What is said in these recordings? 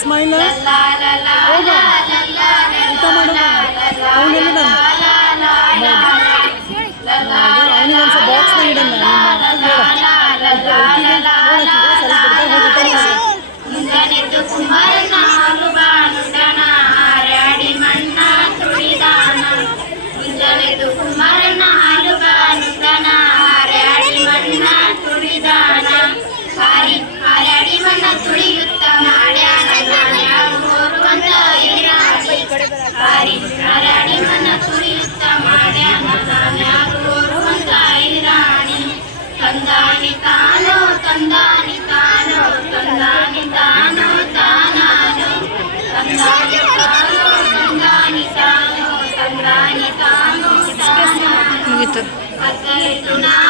ఇస్మాయిల్ అవును మనం సో బాక్స్లో ఇడండి కుమారణ ತಂದಾನಿ ತಾನೋ ತಂದಾನಿ ತಾನೋ ತಂದಾನಿ ತಾನೋ ತಾನಾನೋ ತಂದಾನಿ ತಾನೋ ತಂದಾನಿ ತಾನೋ ತಂದಾನಿ ತಾನೋ ತಾನಾನೋ ಅತ್ತೈತು ನಾ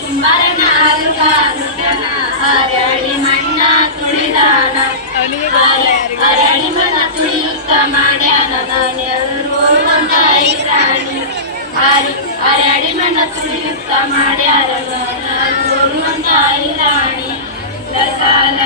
ಕುಂಬರನಾರು ಹರಳಿ ಮಣ್ಣ ತುಳಿದಾನ ಹರಳಿ ಹಾರಿ ಹಾರಾಡಿ ಮನ ತುಳಿಯುತ್ತ ಮಾಡ್ಯಾರ ಗುರುವಂತಾಯಿ ರಾಣಿ ಲಸಾಲ